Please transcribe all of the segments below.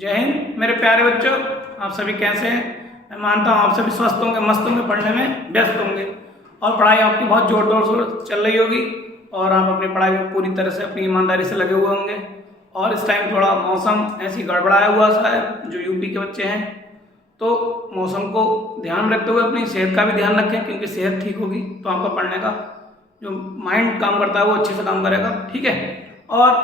जय हिंद मेरे प्यारे बच्चों, आप सभी कैसे हैं। मैं मानता हूँ आप सभी स्वस्थ होंगे, मस्त होंगे, पढ़ने में व्यस्त होंगे और पढ़ाई आपकी बहुत जोर शोर चल रही होगी और आप अपनी पढ़ाई में पूरी तरह से अपनी ईमानदारी से लगे हुए होंगे। और इस टाइम थोड़ा मौसम ऐसी गड़बड़ाया हुआ सा है, जो यूपी के बच्चे हैं तो मौसम को ध्यान में रखते हुए अपनी सेहत का भी ध्यान रखें, क्योंकि सेहत ठीक होगी तो आपका पढ़ने का जो माइंड काम करता है वो अच्छे से काम करेगा। ठीक है। और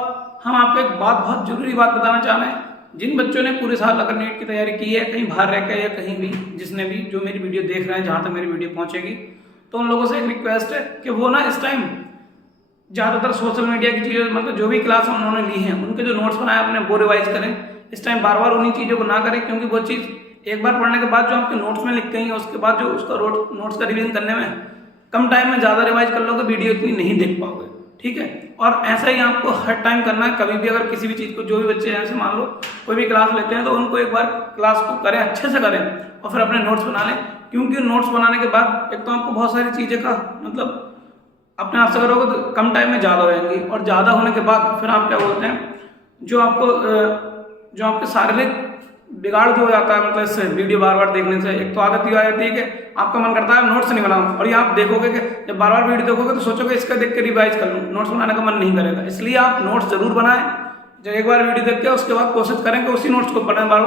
हम आपको एक बहुत जरूरी बात बताना चाह रहे हैं। जिन बच्चों ने पूरे साल अगर नीट की तैयारी की है, कहीं बाहर रहकर या कहीं भी, जिसने भी जो मेरी वीडियो देख रहे हैं, जहाँ तक मेरी वीडियो पहुँचेगी, तो उन लोगों से एक रिक्वेस्ट है कि वो ना इस टाइम ज़्यादातर सोशल मीडिया की चीज़ें, मतलब जो भी क्लास उन्होंने ली हैं उनके जो नोट्स बनाए अपने वो रिवाइज करें। इस टाइम बार उन्हीं चीज़ों को ना करें, क्योंकि वो चीज़ एक बार पढ़ने के बाद जो आपके नोट्स में लिख गई है, उसके बाद जो उसका नोट्स का रिवीजन करने में कम टाइम में ज़्यादा रिवाइज कर लोगे, वीडियो इतनी नहीं देख पाओगे। ठीक है। और ऐसा ही आपको हर टाइम करना है। कभी भी अगर किसी भी चीज़ को, जो भी बच्चे ऐसे मान लो कोई भी क्लास लेते हैं, तो उनको एक बार क्लास को करें, अच्छे से करें और फिर अपने नोट्स बना लें। क्योंकि नोट्स बनाने के बाद एक तो आपको बहुत सारी चीज़ें का मतलब अपने आप से करोगे तो कम टाइम में ज़्यादा हो जाएंगी, और ज़्यादा होने के बाद फिर आप क्या बोलते हैं, जो आपके शारीरिक बिगाड़ जो हो जाता है, मतलब इससे वीडियो बार देखने से एक तो आदत ही आ जाती है कि आपका मन करता है नोट्स नहीं बनाऊं, और ये आप देखोगे कि जब बार वीडियो देखोगे तो सोचोगे इसका देख के रिवाइज कर लूं, नोट्स बनाने का मन नहीं करेगा। इसलिए आप नोट्स जरूर बनाएं। जब एक बार वीडियो देख के उसके बाद कोशिश करें कि उसी नोट्स को पढ़ें बार।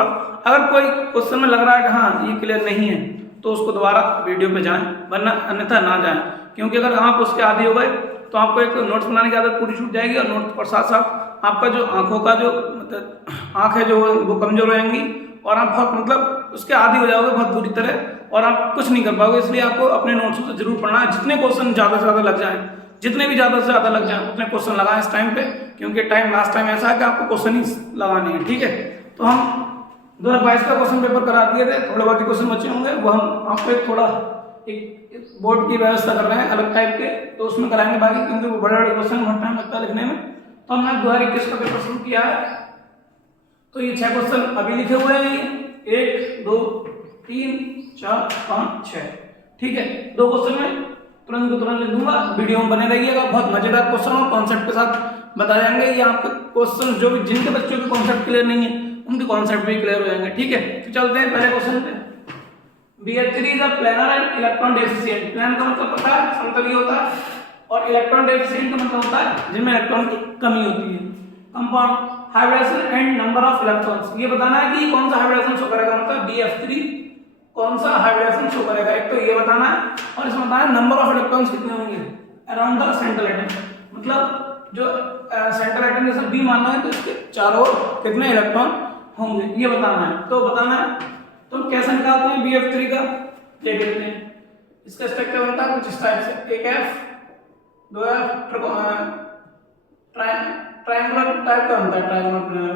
अगर कोई क्वेश्चन में लग रहा है कि हाँ ये क्लियर नहीं है, तो उसको दोबारा वीडियो पे जाएं, वरना अन्यथा ना जाएं। क्योंकि अगर आप उसके आदी हो गए तो आपको एक नोट्स बनाने की आदत पूरी छूट जाएगी, और नोट्स और साथ साथ आपका जो आंखों का जो मतलब आंखें जो वो कमजोर रहेंगी, और आप बहुत मतलब उसके आदी हो जाओगे बहुत बुरी तरह, और आप कुछ नहीं कर पाओगे। इसलिए आपको अपने नोट्स को जरूर पढ़ना है। जितने क्वेश्चन ज़्यादा से ज़्यादा लग जाएं, जितने भी ज़्यादा से ज़्यादा लग जाएं, उतने क्वेश्चन लगाएं इस टाइम पे, क्योंकि लास्ट टाइम ऐसा है कि आपको क्वेश्चन ही लगाने हैं। ठीक है। तो हम 2022 का क्वेश्चन पेपर करा दिए थे, थोड़े बहुत ही क्वेश्चन बचे होंगे, वो हम आपको एक थोड़ा एक बोर्ड की व्यवस्था कर रहे हैं अलग टाइप के, तो उसमें कराएंगे बाकी, क्योंकि वो बड़े क्वेश्चन बहुत टाइम लगता है लिखने में। तो हमने 2021 का पेपर शुरू किया है। तो ये 6 क्वेश्चन अभी लिखे हुए हैं, 1 2 3 4 5 6। ठीक है। 2 क्वेश्चन में तुरंत लिख दूंगा, वीडियो में बने रहिएगा। बहुत मजेदार क्वेश्चन और कॉन्सेप्ट के साथ बता जाएंगे। ये आपके क्वेश्चन जो भी जिनके बच्चों के कॉन्सेप्ट क्लियर नहीं है, उनके कॉन्सेप्ट भी क्लियर हो जाएंगे। ठीक है। तो चलते हैं पहले क्वेश्चन पे। BH3 is a planar and electron deficient. Plane का मतलब पता है, समतलीय होता है, और इलेक्ट्रॉन डेफिशिएंट का मतलब होता है जिनमें इलेक्ट्रॉन की कमी होती है। Compound hybridisation and number of electrons, ये बताना है कि कौन सा हाइब्रिडेशन शो करेगा, मतलब BF3 कौन सा हाइब्रिडेशन शो करेगा, एक तो ये बताना है, और इसमें बताना है नंबर ऑफ इलेक्ट्रॉन्स कितने होंगे अराउंड द सेंट्रल एटम। मतलब जो सेंट्रल एटम जैसे B मानना है तो इसके चारों ओर कितने इलेक्ट्रॉन होंगे, ये बताना है। तो बताना है तो हम कैसे निकालते हैं BF3 का, ये कहते हैं इसका स्ट्रक्चर बनता है कुछ इस टाइप से, एक F 2F ट्रायंगुलर टाइप का बनता है, ट्रायंगुलर।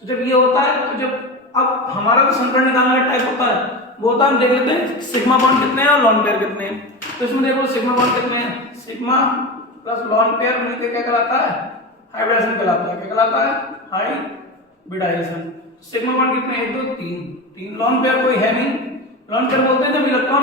तो जब ये होता है तो जब अब हमारा जो संकरण निकालने का टाइप होता है वो होता है, हम देख लेते हैं सिग्मा बॉन्ड कितने हैं और लॉन पेयर कितने हैं। तो इसमें देखो सिग्मा बॉन्ड कितने हैं, सिग्मा प्लस लॉन पेयर मिलकर क्या कहलाता है, हाइब्रिडेशन कहलाता है। क्या कहलाता है, हाइब्रिडाइजेशन। सिग्मा बॉन्ड कितने हैं, 1 2 3 लॉन पेयर कोई है नहीं। लॉन पेयर बोलते हैं जब इलेक्ट्रॉन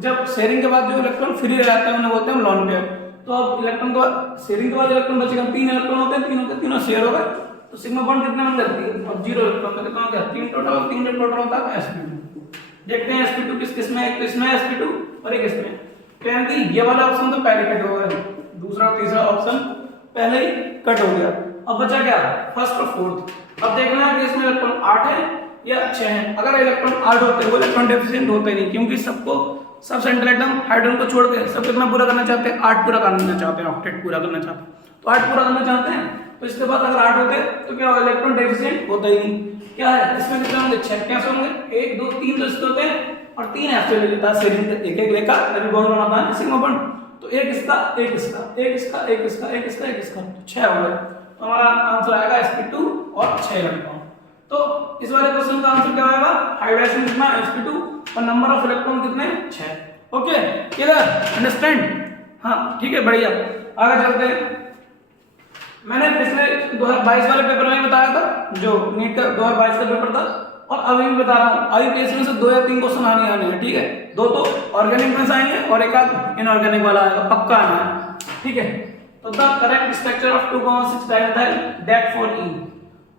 जब शेयरिंग के बाद जो इलेक्ट्रॉन फ्री रह जाते हैं उन्हें बोलते हैं लॉन पेयर। तो अब इलेक्ट्रॉन के बाद शेयरिंग के बाद इलेक्ट्रॉन बचेगा, 3 इलेक्ट्रॉन होते हैं, तीनों शेयर हो गए, तो सिग्मा बॉन्ड कितने बन जाती है, और 0 इलेक्ट्रॉन का कितना हो गया, 3 टोटल होता है sp2। देखते हैं sp2 किस में है, एक इसमें sp2 और एक इसमें। तो यानी कि ये वाला ऑप्शन तो पहले कट हो गया, दूसरा और तीसरा ऑप्शन पहले ही कट हो गया। अब बचा क्या, फर्स्ट और फोर्थ। अब देखना है कि इसमें इलेक्ट्रॉन 8 है या 6 है। अगर इलेक्ट्रॉन 8 होते हैं वो इलेक्ट्रॉन डेफिशिएंट होते नहीं, क्योंकि सब सेंट्रल एटम हाइड्रोजन को छोड़ के सब कितना पूरा करना चाहते हैं, 8 पूरा करना चाहते हैं, ऑक्टेट पूरा करना चाहते हैं। तो 8 पूरा करना चाहते हैं, तो इसके बाद अगर 8 होते तो क्या इलेक्ट्रॉन डेफिशिएंट होता ही नहीं। क्या है इसमें कितने होंगे, 6 कैसे होंगे, 1 2 3 तो इसके होते हैं, और 3 ऐसे ले लेता है शेयरिंग, एक लेकर तभी बॉन्ड बनाता है सिग्मा बॉन्ड। तो एक इसका एक इसका एक इसका एक इसका एक इसका एक इसका, तो 6 हो गए। तो हमारा आंसर आएगा sp2 और 6 इलेक्ट्रॉन। तो इस वाले क्वेश्चन का आंसर क्या आएगा, हाइब्रिडेशन कितना sp2 और नंबर ऑफ इलेक्ट्रॉन कितने 6। Okay clear, understand. हाँ ठीक है, बढ़िया। आगे चलते हैं। मैंने पिछले 2022 वाले पेपर में बताया था, जो नीट का 2022 का पेपर था, और अभी भी बता रहा हूँ, IUPAC में से 2 या 3 क्वेश्चन आने हैं। ठीक है, 2 तो ऑर्गेनिक में से आएंगे और एक आध इनऑर्गेनिक वाला आएगा, पक्का आना है। ठीक है। तो the correct structure of 2,6 dimethyl that for E।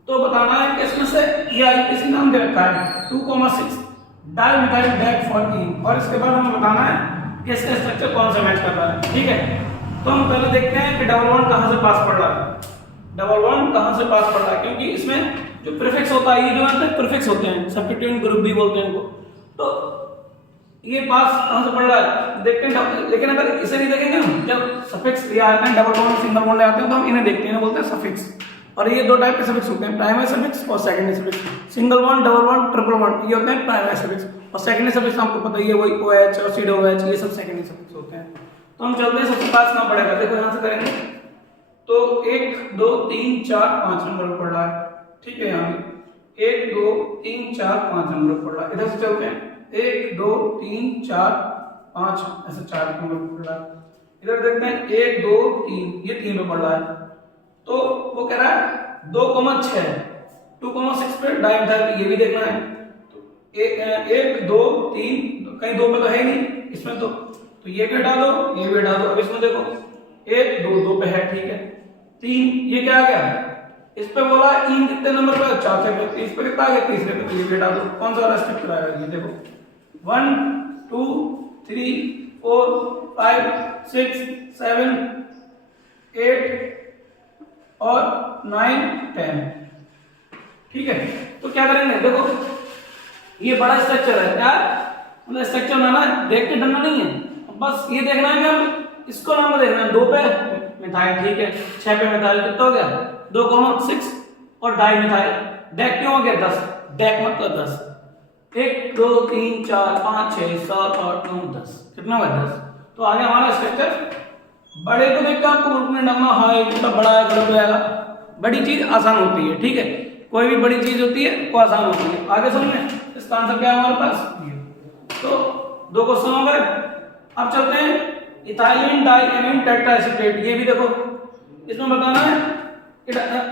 तो बताना है कि इसमें से ये आईपीसी नाम दे रखा है 2,6 डाइमिथाइल बैक फॉर्टीन, और इसके बाद हमें बताना है कि इसका स्ट्रक्चर कौन सा मैच कर रहा है। ठीक है, तो हम पहले देखते हैं कि डबल बॉन्ड कहां से पास पड़ रहा है। डबल बॉन्ड कहां से पास पड़ रहा है, क्योंकि इसमें जो प्रीफिक्स होता है, ये जो है प्रीफिक्स होते हैं, सब्स्टिट्यूएंट ग्रुप भी बोलते हैं इनको। तो ये पास कहां से पड़ रहा है देखते हैं, लेकिन अगर इसे नहीं देखेंगे हम, जब सफिक्स ये आते हैं डबल बॉन्ड सिंगल बॉन्ड आते हैं तो हम इन्हें देखते हैं, बोलते हैं सफिक्स। और ये दो टाइप के सफिक्स होते हैं, प्राइमरी सफिक्स और secondary suffix. Single bond, double bond, triple bond, ये होते हैं प्राइमरी सफिक्स, और सेकेंडरी सफिक्स आपको पता ही है, वही OH और COOH, ये सब सेकेंडरी सफिक्स होते हैं। तो हम चलते हैं, सबसे पास कहां पड़ेगा, देखो यहां से करेंगे तो 1 2 3 4 5 नंबर पड़ रहा है। ठीक है, यहाँ 1 2 3 4 5 नंबर पड़ रहा है। इधर से चलते हैं 1 2 3 4 5, ऐसे 4 नंबर पड़ रहा है। इधर देखते हैं 1 2 3, ये 3 पे पड़ रहा है। तो वो कह रहा है 2,6 2,6 पे डाइमिथाइल, ये भी देखना है। तो 1 2 3, कहीं 2 पे तो है नहीं इसमें, तो ये भी हटा दो, ये भी हटा दो। अब इसमें देखो 1 2 2 पे है, ठीक है। 3, ये क्या आ गया, इस पे बोला इन कितने नंबर पे, चौथे पे, इस पे कितना आ गया, तीसरे पे, तो ये भी हटा दो। कौन सा वाला स्ट्रक्चर आएगा, ये देखो 1 2 3 4 5 6 7 8 और 9 10। ठीक है, तो क्या करेंगे, देखो ये बड़ा स्ट्रक्चर है, क्या मतलब स्ट्रक्चर बनाना है, देख के डरना नहीं है, बस ये देखना है कि हम इसको नाम देखना है। 2 पे मिथाइल, ठीक है, 6 पे मिथाइल, कितना हो गया 2,6, और डाइमिथाइल डेक क्यों हो गया 10, डेक मतलब 10, 1 2 3 4 5 6 7 8 9 10, कितना हुआ 10। तो आगे हमारा स्ट्रक्चर, बड़े को देखकर आपको ग्रुप में डालना, हाँ एक मतलब बड़ा है, ग्रुप जाएगा, बड़ी चीज आसान होती है। ठीक है, कोई भी बड़ी चीज होती है वो आसान होती है। आगे समझे, इसका आंसर क्या है हमारे पास, तो 2 क्वेश्चन हो गए। अब चलते हैं इथाइलिन डाइएमीन टेट्राएसीटेट, ये भी देखो, इसमें बताना है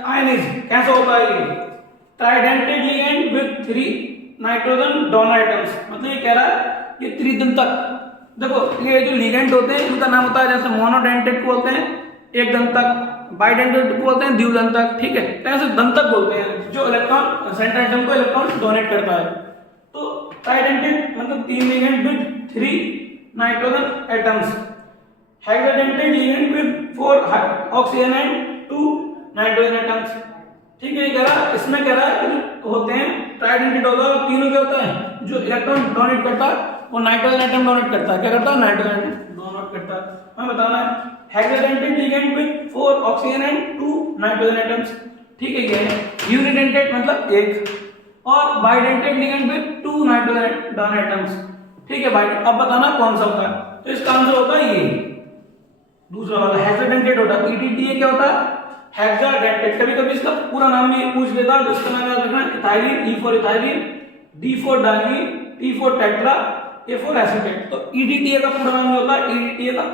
आयनिज कैसे होता है। ये ट्राइडेंटेड ligand with 3 nitrogen donor atoms, मतलब ये कह रहा है ये त्रिदंतक। देखो ये जो लिगेंड होते हैं इनका नाम होता है, जैसे मोनोडेंटेट को बोलते हैं एक दंतक, बाइडेंटेट को बोलते हैं द्विदंतक। ठीक है, ऐसे दंतक बोलते हैं जो इलेक्ट्रॉन सेंट्रल एटम को इलेक्ट्रॉन डोनेट करता है। तो ट्राइडेंटेड मतलब 3 ligand with 3 nitrogen atoms, hexadentate ligand with 4 oxygen and 2 nitrogen atoms. ठीक है, ये कह रहा है, इसमें कह रहा है कि होते हैं ट्राइडेंटेड होता है, और तीनों क्या होता है, जो इलेक्ट्रॉन डोनेट करता है वो नाइट्रोजन एटम डोनेट करता है, क्या करता है, नाइट्रोजन एटम डोनेट करता है। हमें बताना है hexadentate ligand with 4 oxygen and 2 nitrogen atoms. ठीक है, ये है यूनिडेंटेड मतलब एक, और bidentate ligand with 2 nitrogen donate atoms. ठीक है भाई, अब बताना कौन सा होता है, तो इसका आंसर होता है ये दूसरा वाला, हेक्साडेंटेड होता है। EDTA क्या होता है, हेक्साडेंटेड। कभी कभी इसका पूरा नाम भी पूछ लेता है, तो इसका नाम याद रखना, ethylene, E for ethylene, D for diamine, T for tetra, A for acetate. तो EDTA का पूरा नाम होता है, EDTA का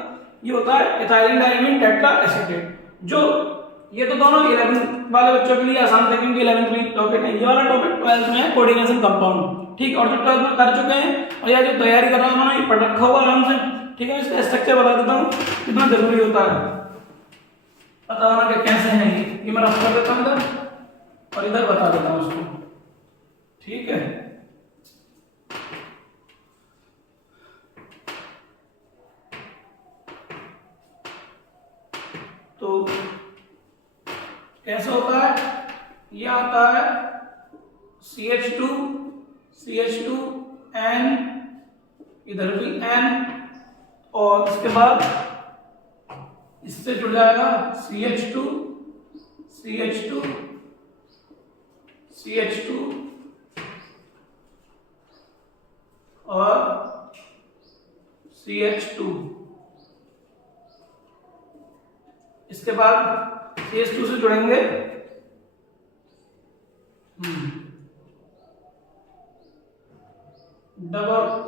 ये होता है इथाइलिन डाइमीन टेट्रा एसीटेट। जो ये तो दोनों 11 वाले बच्चों के लिए आसान थे, क्योंकि 11th में टॉपिक है, ये वाला टॉपिक 12th में है, कोऑर्डिनेशन कंपाउंड। ठीक, और जो 12th में कर चुके हैं और या जो तैयारी कर रहा है उन्होंने पढ़ रखा हुआ आराम से। ठीक है, इसका स्ट्रक्चर बता देता हूँ कितना जरूरी होता है, पता होना कि कैसे है ये मैं रफ कर देता हूँ इधर, और इधर बता देता हूँ उसको। ठीक है, तो कैसे होता है, ये आता है CH2 N, इधर भी N, और इसके बाद इससे जुड़ जाएगा CH2 और CH2, इसके बाद CH2 से जुड़ेंगे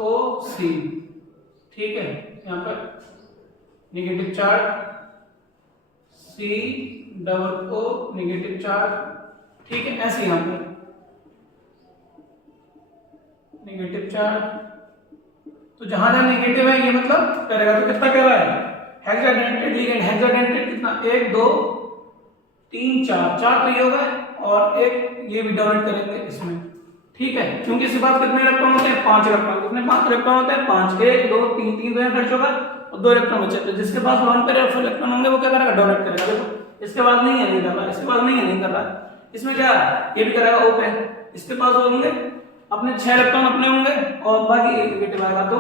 OC। ठीक है, यहाँ पर negative charge, COO negative charge. ठीक है, ऐसे यहाँ पर नेगेटिव चार्ज, तो जहां जहां नेगेटिव है ये मतलब करेगा, तो कितना कर रहा है, हेक्साडेंटेड लिगेंड, हेक्साडेंटेड कितना 1 2 3 4 4 तो ये हो गए, और एक ये भी डोनेट करेंगे इसमें, ठीक है, क्योंकि इसके पास कितने इलेक्ट्रॉन होते हैं, 5 इलेक्ट्रॉन। कितने 5 इलेक्ट्रॉन होते हैं, 5, 1 2 3 3 तो यहाँ खर्च होगा और 2 इलेक्ट्रॉन बचे। तो जिसके पास 1 पेयर ऑफ इलेक्ट्रॉन होंगे वो क्या करेगा, डोनेट करेगा। देखो इसके पास नहीं है, नहीं कर रहा, इसके पास नहीं है, नहीं कर रहा, इसमें क्या ये भी करेगा ओ पे। इसके पास होंगे अपने 6 इलेक्ट्रॉन अपने होंगे और बाकी एक नेगेटिव आएगा। तो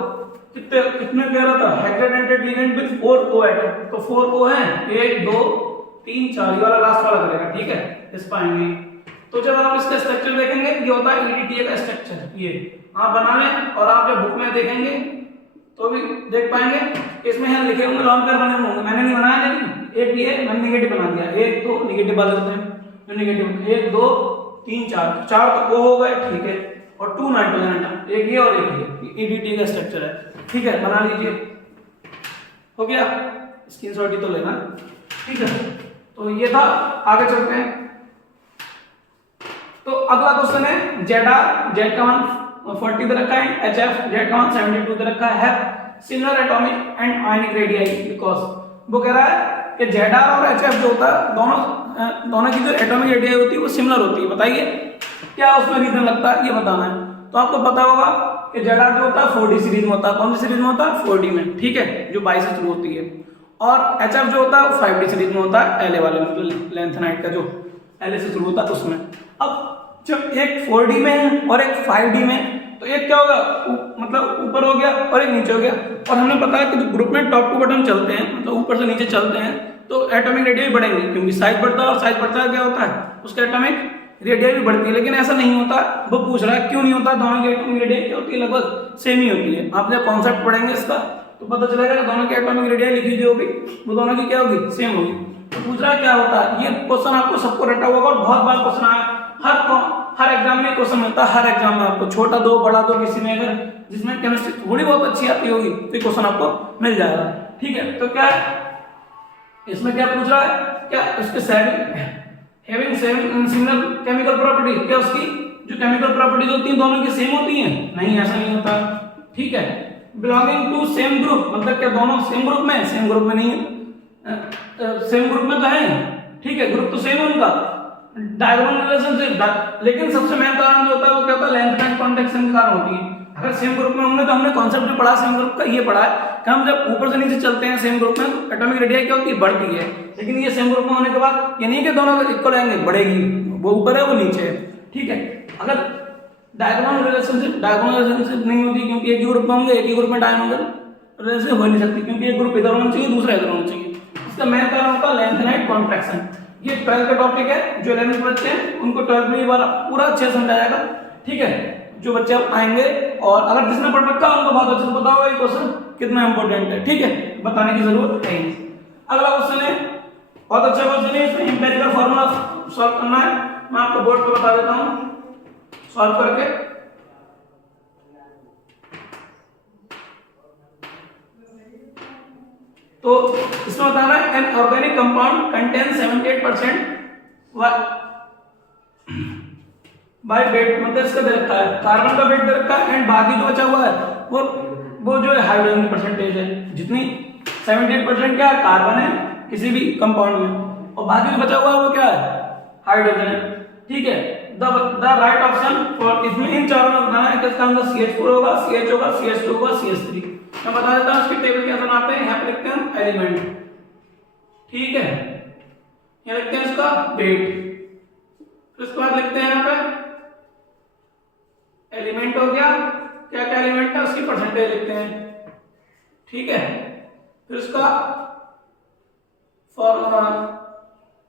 कितने कितने कह रहा था, hexadentate ligand with 4 O atom, तो 4 ओ है, 1 2 3 4, ये वाला लास्ट वाला करेगा, ठीक है, इस पाएंगे। तो जब आप इसका स्ट्रक्चर देखेंगे, ये होता है ईडीटीए का स्ट्रक्चर, ये आप बना लें और आप जब बुक में देखेंगे तो भी देख पाएंगे। इसमें यहाँ लिखे होंगे लॉन्ग पेयर बने होंगे, मैंने नहीं बनाया, लेकिन एक ये मैंने नेगेटिव बना दिया, 1 2 नेगेटिव बदल देते हैं, नेगेटिव 1 2 3 4 4 तो हो गए, ठीक है, और 2 नाइट्रोजन एटम, एक ये और एक ये ईडीटी का स्ट्रक्चर है, ठीक है, बना लीजिए, हो गया, स्क्रीनशॉट ही तो लेना, ठीक है। तो ये था, आगे चलते हैं। तो अगला क्वेश्चन है जेड का मान 40 दे रखा है, एचएफ जेड का मान 72 दे रखा है, similar atomic and ionic radii, because वो कह रहा है कि जेडआर और एचएफ जो होता है दोनों की जो एटॉमिक रेडियाई होती है वो सिमिलर होती है। बताइए क्या उसमें रीजन लगता है, ये बताना है। तो आपको पता होगा कि जेडआर जो होता है 4D सीरीज में होता है, कौन सी सीरीज में होता है, 4D में, ठीक है, जो 22 से शुरू होती है, और एचएफ जो होता है वो 5D सीरीज में होता है, एलए वाले मतलब लेंथेनाइट का जो एलए से शुरू होता है उसमें। अब जब एक 4D में है और एक 5D में, तो एक क्या होगा, मतलब ऊपर हो गया और एक नीचे हो गया। और हमें पता है कि जो ग्रुप में टॉप टू बटन चलते हैं, मतलब ऊपर से नीचे चलते हैं, तो एटॉमिक रेडियाई बढ़ेंगे, क्योंकि साइज बढ़ता है और साइज बढ़ता है क्या होता है, उसका एटॉमिक रेडियाई भी बढ़ती है। लेकिन ऐसा नहीं होता, वो पूछ रहा है क्यों नहीं होता, दोनों की एटॉमिक रेडियाई क्या होती है, लगभग सेम ही होती है। आप जब कॉन्सेप्ट पढ़ेंगे इसका तो पता चलेगा कि दोनों की एटॉमिक रेडियाई लिखी जो होगी वो दोनों की क्या होगी, सेम होगी। तो पूछ रहा है क्या होता है, ये क्वेश्चन आपको सबको रटा होगा और बहुत बार क्वेश्चन आया, हर एग्जाम में क्वेश्चन मिलता है, हर एग्जाम में आपको छोटा दो बड़ा दो, किसी में अगर जिसमें केमिस्ट्री थोड़ी बहुत अच्छी आती होगी तो क्वेश्चन आपको मिल जाएगा, ठीक है। तो क्या है इसमें, क्या पूछ रहा है, क्या उसके हैविंग सिमिलर केमिकल प्रॉपर्टी, क्या उसकी जो केमिकल प्रॉपर्टीज होती हैं दोनों की सेम होती हैं, नहीं ऐसा नहीं होता, ठीक है। बिलोंगिंग टू सेम ग्रुप, मतलब क्या दोनों सेम ग्रुप में, सेम ग्रुप में नहीं है, सेम ग्रुप में तो है, ठीक है, ग्रुप तो सेम है उनका, डायगोनल रिलेशनशिप, लेकिन सबसे मेन कारण जो होता है वो क्या होता है, लेंथ एंड कॉन्टेक्शन के कारण होती है। अगर सेम ग्रुप में होंगे तो हमने कॉन्सेप्ट जो पढ़ा सेम ग्रुप का, ये पढ़ा है कि हम जब ऊपर से नीचे चलते हैं सेम ग्रुप में तो एटॉमिक रेडियाई क्या होती है, बढ़ती है। लेकिन ये सेम ग्रुप में होने के बाद ये नहीं कि दोनों इक्वल आएंगे, बढ़ेगी, वो ऊपर है वो नीचे है, ठीक है। अगर डायगोनल रिलेशनशिप नहीं होती, क्योंकि एक ही ग्रुप में होंगे, एक ही ग्रुप में डायगोनल रिलेशनशिप हो नहीं सकती, क्योंकि एक ग्रुप इधर होना चाहिए, दूसरा इधर होना चाहिए। इसका मेन कारण होता है लेंथ एंड कॉन्ट्रैक्शन। ये 12th का टॉपिक है, जो 11th के बच्चे हैं उनको 12th में ये वाला पूरा अच्छे से समझा जाएगा, ठीक है। जो बच्चे अब आएंगे और अगर जिसने पढ़ रखा उनको बहुत अच्छे से पता होगा ये क्वेश्चन कितना इंपॉर्टेंट है, ठीक है, बताने की जरूरत है नहीं। अगला क्वेश्चन है, बहुत अच्छा क्वेश्चन है, इसमें इंपेरिकल फार्मूला सॉल्व करना है, मैं आपको बोर्ड पे बता देता हूं सॉल्व करके। तो इसमें बताना है an organic compound contain 78% by weight, मतलब इसका दे रखा है, कार्बन का वेट दे रखा है, एंड बाकी जो बचा हुआ है वो जो है हाइड्रोजन की परसेंटेज है, जितनी 78% क्या है, कार्बन है किसी भी कंपाउंड में, और बाकी जो बचा हुआ है वो क्या है, हाइड्रोजन है, ठीक है। द राइट ऑप्शन फॉर, इसमें इन चारों में बताना है कि इसका आंसर CH4 होगा, CH होगा, CH2 होगा, CH3। मैं बता देता हूं इसकी टेबल कैसे बनाते हैं, यहाँ पे लिखते हैं एलिमेंट, ठीक है, यहाँ लिखते हैं इसका वेट, फिर उसके बाद लिखते हैं यहाँ पे एलिमेंट हो गया, क्या क्या एलिमेंट है उसकी परसेंटेज लिखते हैं, ठीक है। फिर उसका फॉर्मूला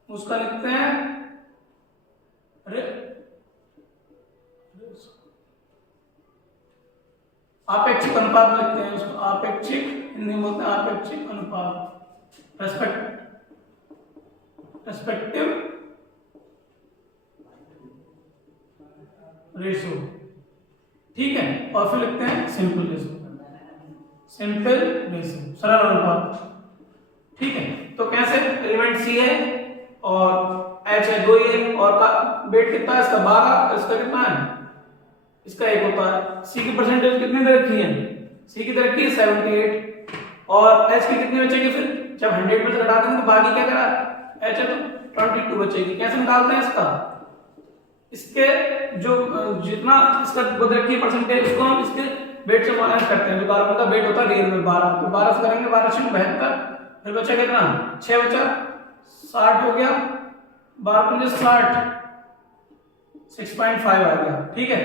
उसका लिखते हैं आपेक्षिक अनुपात लिखते हैं उसको, आपेक्षिक हिंदी में बोलते हैं आपेक्षिक अनुपात, रेस्पेक्टिव रेशो, ठीक है। और फिर लिखते हैं सिंपल रेशो, सिंपल रेशो, सरल अनुपात, ठीक है। तो कैसे, एलिमेंट C है और H है, 2 ही है, और का वेट कितना है इसका 12, इसका कितना है, इसका 1 होता है। C की परसेंटेज कितनी दे रखी है, C की दे रखी है 78, और H की कितनी बचेगी, फिर जब 100 में से घटा देंगे तो बाकी क्या करा, H है तो 22 बचेगी। कैसे निकालते हैं इसका, इसके जो जितना इसका गोदरकी परसेंटेज उसको हम इसके वेट से माइनस करते हैं। जो कार्बन का वेट होता है रियल में 12, तो 12 से करेंगे 12×72, फिर बचा कितना 6 बचा 60 हो गया, 12×60 6.5 आ गया। ठीक है,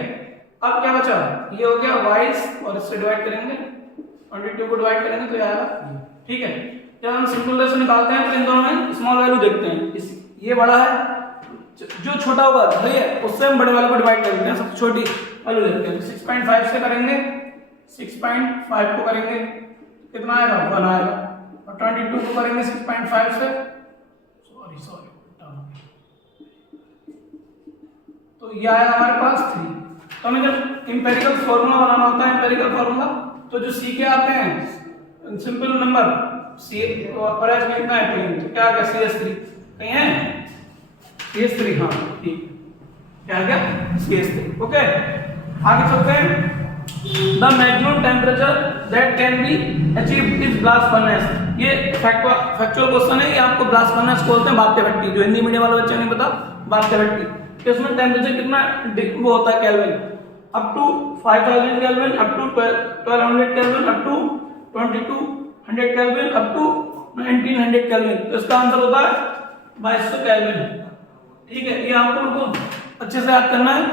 अब क्या बचा, ये हो गया 22 और इससे डिवाइड करेंगे 22 को डिवाइड करेंगे तो ये आएगा। ठीक है, जब हम सिंपल रेशो निकालते हैं तो इन दोनों में स्मॉल वैल्यू देखते हैं, ये बड़ा है, जो छोटा होगा सही है उससे हम बड़े वाले को डिवाइड कर देते हैं, सबसे छोटी वैल्यू देखते हैं। तो 6.5 से करेंगे 6.5 को करेंगे कितना आएगा 1 आएगा, और 22 को करेंगे 6.5 से सॉरी तो ये आएगा हमारे पास 3। तो हमें जब इंपेरिकल फॉर्मूला बनाना होता है, इंपेरिकल फॉर्मूला, तो जो सी के आते हैं सिंपल नंबर सी और एच में कितना है 3, तो क्या आ गया CS3 कहीं है CS3, हाँ ठीक, क्या आ गया CS3। ओके, आगे चलते हैं। The maximum temperature that can be achieved is blast furnace. ये फैक्चुअल क्वेश्चन है, ये आपको ब्लास्ट फर्नेस बोलते हैं, बाध्य भट्टी, जो हिंदी मीडियम वाले बच्चे नहीं पता बाध्य भट्टी, कि उसमें टेम्परेचर कितना वो होता है kelvin, up to 5000 kelvin, up to 1200 kelvin, up to 2200 kelvin, up to 1900 kelvin. तो इसका आंसर होता है 2200 केल्विन। ठीक है, ये आपको बिल्कुल अच्छे से याद करना है।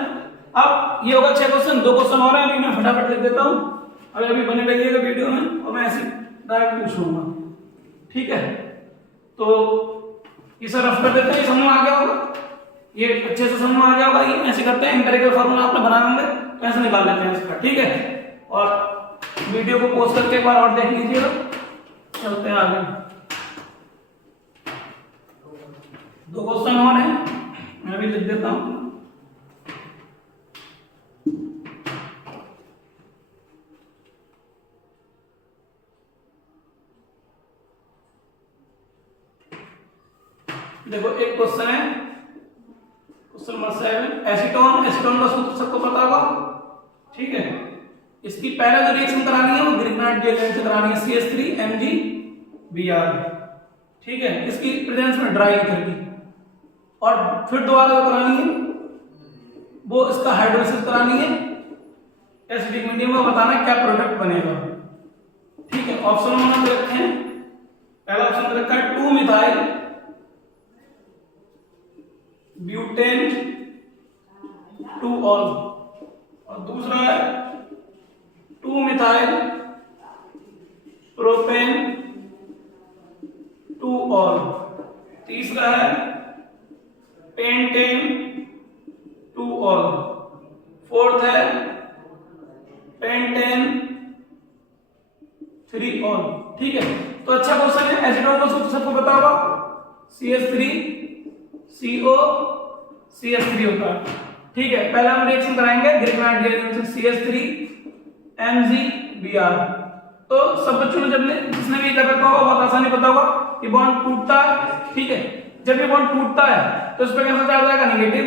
अब ये होगा 6 क्वेश्चन, 2 क्वेश्चन और हैं, अभी मैं फटाफट लिख देता हूं, अभी बने रहिएगा वीडियो में और मैं ऐसे डायरेक्ट पूछ लूंगा। ठीक है, तो इसे रफ कर देते हैं, ये समझ आ गया होगा, ये अच्छे से समझ आ गया होगा। ये ऐसे करते हैं, एम्पिरिकल फार्मूला आपने बनाए होंगे कैसे निकाल लेते हैं इसका। ठीक है, और वीडियो को पॉज करके एक बार और देख लीजिएगा, चलते हैं आगे। 2 क्वेश्चन और हैं, मैं भी लिख देता हूं। देखो एक क्वेश्चन है, क्वेश्चन नंबर 7, एसीटोन, एसीटोन का सूत्र सबको पता होगा। ठीक है, इसकी पहला जो रिएक्शन करानी है वो ग्रिग्नार्ड रिएक्शन से करानी है, CH3MgBr। ठीक है, इसकी प्रेजेंस में ड्राई ईथर की, और फिर दोबारा करानी है वो इसका हाइड्रोलिसिस करानी है, एसिडिक मीडियम में बताना है क्या प्रोडक्ट बनेगा। ठीक है, ऑप्शन में हम देखते हैं, पहला ऑप्शन रखा है 2 मिथाइल ब्यूटेन 2 ऑल, और दूसरा है 2 मिथाइल प्रोपेन 2 ऑल, तीसरा है पेंटेन 2 ऑल, फोर्थ है पेंटेन 3 ऑल। ठीक है, तो अच्छा क्वेश्चन है। एसीटोन का सूत्र सबको पता होगा, CH3CO CH3 होता है। ठीक है, पहला हम रिएक्शन कराएंगे ग्रिग्नार्ड रिएक्शन CH3MgBr। तो सब बच्चों ने जिसने भी कर रखा होगा बहुत आसानी पता होगा, ये बॉन्ड टूटता है। ठीक है, जब ये बॉन्ड टूटता है तो इस पर कैसा चार्ज आएगा नेगेटिव,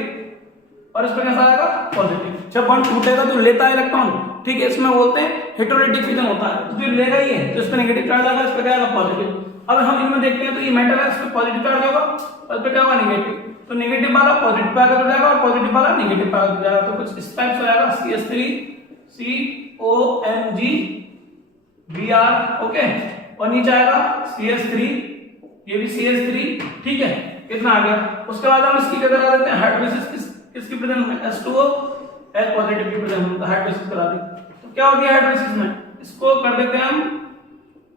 और इस पर कैसा आएगा पॉजिटिव। जब बॉन्ड टूटेगा तो लेता है इलेक्ट्रॉन, ठीक है, इसमें बोलते हैं हेटेरोलिटिक फ्यूजन होता है, तो ये लेगा ही है, तो इस पर नेगेटिव चार्ज आएगा, इस पर क्या आएगा पॉजिटिव। अब हम इनमें देखते हैं तो ये मेटल है, इस पर पॉजिटिव चार्ज होगा और इस पर क्या होगा नेगेटिव, तो नेगेटिव वाला पॉजिटिव पे आकर जुड़ जाएगा और पॉजिटिव वाला नेगेटिव पे आकर जुड़ जाएगा। तो कुछ इस टाइप से आएगा CH3COMgBr। ओके, और नीचे आएगा CH3, ये भी CH3। ठीक है, कितना आ गया। उसके बाद हम इसकी क्या करा देते हैं हाइड्रोलिसिस, किसकी प्रेजेंस में H2O H पॉजिटिव की प्रेजेंस में हाइड्रोलिसिस करा दी। तो क्या हो गया हाइड्रोलिसिस में, इसको कर देते हैं हम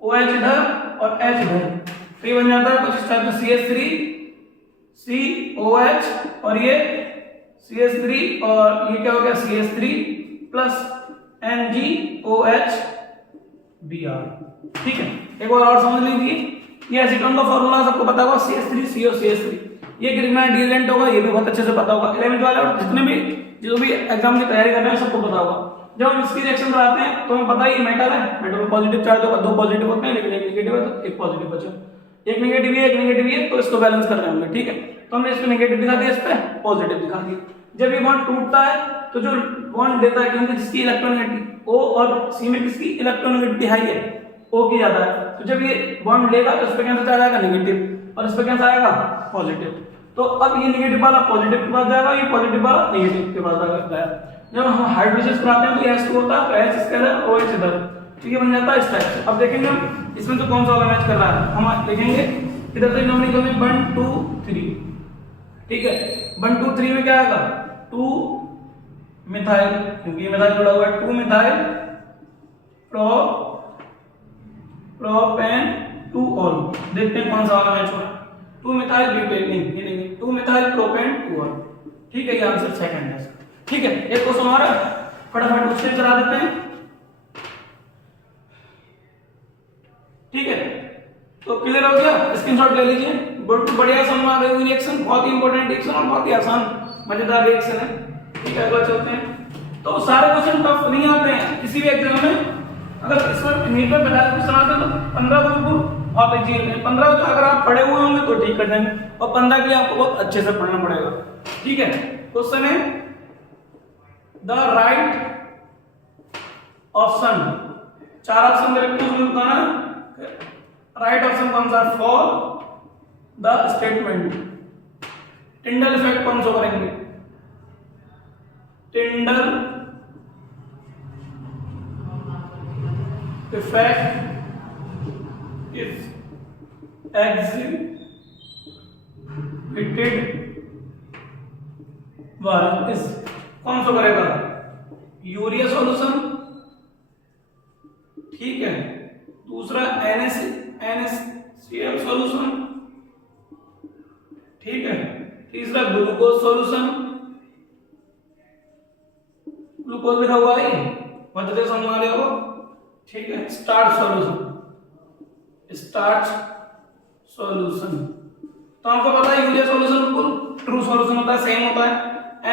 OH इधर और H इधर, तो ये बन जाता है कुछ इस टाइप से CH3 COH और ये CH3 और ये क्या हो गया CH3 प्लस NgOH Br। ठीक है, एक बार और समझ लीजिए, ये एसीटोन का फॉर्मूला सबको पता होगा CH3CO CH3, ये ग्रिग्नार्ड रिएजेंट होगा, ये भी बहुत अच्छे से पता होगा। 11th वाले और जितने भी जो भी एग्जाम की तैयारी कर रहे हैं सबको पता होगा। जब हम इसकी रिएक्शन कराते हैं तो हमें पता है ये मेटल है, मेटल में पॉजिटिव चार्ज होगा, 2 पॉजिटिव होते हैं लेकिन एक नेगेटिव है, तो एक पॉजिटिव बचा, एक नेगेटिव है एक नेगेटिव है, तो इसको बैलेंस कर रहे होंगे। ठीक है, तो हमने इसको नेगेटिव दिखा दिया, इस पे पॉजिटिव दिखा दिया। जब ये बॉन्ड टूटता है तो जो बॉन्ड देता है, क्योंकि जिसकी इलेक्ट्रोनेगेटिविटी O और C में किसकी इलेक्ट्रोनेगेटिविटी हाई है, O की ज्यादा है, तो जब ये बॉन्ड लेगा तो इस पे कैसा चार्ज आएगा नेगेटिव और इस पे कैसा आएगा पॉजिटिव। तो अब ये नेगेटिव वाला पॉजिटिव के पास जाएगा, ये पॉजिटिव वाला नेगेटिव के पास जाएगा। जब हम हाइड्रोलिसिस कराते हैं तो S2 होता है, तो S इसके इधर OH इधर, तो ये बन जाता है इस टाइप से। अब देखेंगे हम इसमें तो कौन सा वाला मैच कर रहा है, हम देखेंगे इधर से नंबर निकलने 1 2 3, ठीक है। 1 2 3 में क्या आएगा, 2 मिथाइल, क्योंकि मिथाइल जुड़ा हुआ है, 2 मिथाइल प्रोपेन 2 ऑल। देखते हैं कौन सा वाला मैच हो रहा है, 2 मिथाइल ब्यूटेन, नहीं ये नहीं, 2 मिथाइल प्रोपेन 2 ऑल, ठीक है। ये आंसर सेकंड है, ठीक है। एक क्वेश्चन और है, फटाफट उससे करा देते हैं, ठीक है। तो क्लियर हो गया, स्क्रीनशॉट ले लीजिए। बढ़िया समझ रहे हो, रिएक्शन बहुत ही इंपॉर्टेंट रिएक्शन और बहुत ही आसान मजेदार रिएक्शन है, ठीक है। अगला चलते हैं। तो सारे क्वेश्चन टफ नहीं आते हैं किसी भी एग्जाम में। अगर इसमें नीट में 50 क्वेश्चन आते हैं तो 15 को बहुत इजी है। 15 तो अगर आप पढ़े हुए होंगे तो ठीक कर देंगे, और 15 के लिए आपको बहुत अच्छे से पढ़ना पड़ेगा, ठीक है। क्वेश्चन है द राइट ऑप्शन, 4 ऑप्शन दे रखे हैं, उसमें बताना राइट ऑप्शन कौन सा for the statement. Tyndall effect कौन सा करेंगे, Tyndall effect is exhibited by इस, कौन सा करेगा, यूरिया सॉल्यूशन, ठीक है। दूसरा NaCl सॉल्यूशन, ठीक है। तीसरा ग्लूकोज सॉल्यूशन, ग्लूकोज लिखा हुआ है, मध्य समझ आ रहे हो, ठीक है। स्टार्च सॉल्यूशन, स्टार्च सॉल्यूशन, तो आपको पता है यूरिया सॉल्यूशन बिल्कुल ट्रू सॉल्यूशन होता है, सेम होता है।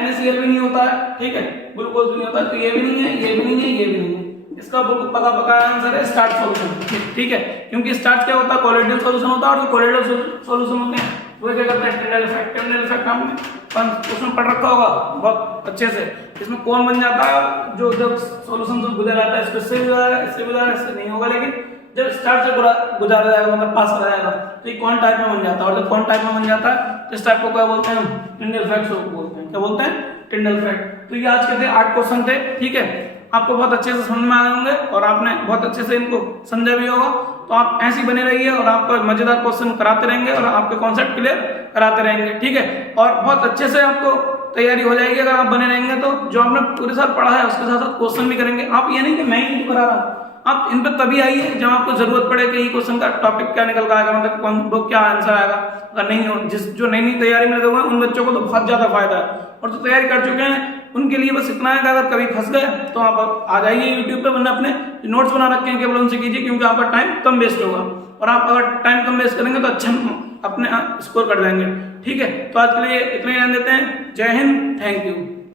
NaCl भी नहीं होता है, ठीक है। ग्लूकोज भी नहीं होता, तो ये भी नहीं है, ये भी नहीं है, ये भी नहीं है। इसका बिल्कुल पका आंसर है स्टार्च सॉल्यूशन, ठीक है। क्योंकि स्टार्च क्या होता है, कोलोइडल सॉल्यूशन होता है, और जो कोलोइडल सॉल्यूशन होते हैं वो क्या करते हैं, टिंडल इफेक्ट। टिंडल इफेक्ट हमने उसमें पढ़ रखा होगा बहुत अच्छे से। इसमें कौन बन जाता है, जो जब सॉल्यूशन से गुजर जाता है, इससे भी गुजरा है, इससे भी गुजरा है, इससे नहीं होगा, लेकिन जब स्टार्च से गुजर जाएगा, मतलब पास कर जाएगा, तो ये कौन टाइप में बन जाता है। और जब कौन टाइप में बन जाता है तो इस टाइप को क्या बोलते हैं, हम टिंडल इफेक्ट बोलते हैं। क्या बोलते हैं, टिंडल इफेक्ट। तो ये आज के थे 8 क्वेश्चन थे, ठीक है। आपको बहुत अच्छे से समझ में आए होंगे और आपने बहुत अच्छे से इनको समझा भी होगा। तो आप ऐसे ही बने रहिए और आपको मजेदार क्वेश्चन कराते रहेंगे और आपके कॉन्सेप्ट क्लियर कराते रहेंगे, ठीक है। और बहुत अच्छे से आपको तैयारी हो जाएगी अगर आप बने रहेंगे तो। जो आपने पूरे साल पढ़ा है उसके साथ साथ क्वेश्चन भी करेंगे आप। ये नहीं कि मैं ही करा रहा हूँ, आप इन पर तभी आइए जब आपको जरूरत पड़े कि ये क्वेश्चन का टॉपिक क्या निकल कर आएगा, मतलब कौन वो क्या आंसर आएगा। अगर नहीं हो, जो नई नई तैयारी में लगे हुए हैं उन बच्चों को तो बहुत ज्यादा फायदा है, और जो तैयारी कर चुके हैं उनके लिए बस इतना है कि अगर कभी फंस गए तो आप आ जाइए यूट्यूब पे, वरना अपने नोट्स बना रखे हैं केवल उनसे कीजिए, क्योंकि आपका टाइम कम वेस्ट होगा। और आप अगर टाइम कम वेस्ट करेंगे तो अच्छा अपने स्कोर कर जाएंगे, ठीक है। तो आज के लिए इतना ही ध्यान देते हैं। जय हिंद, थैंक यू।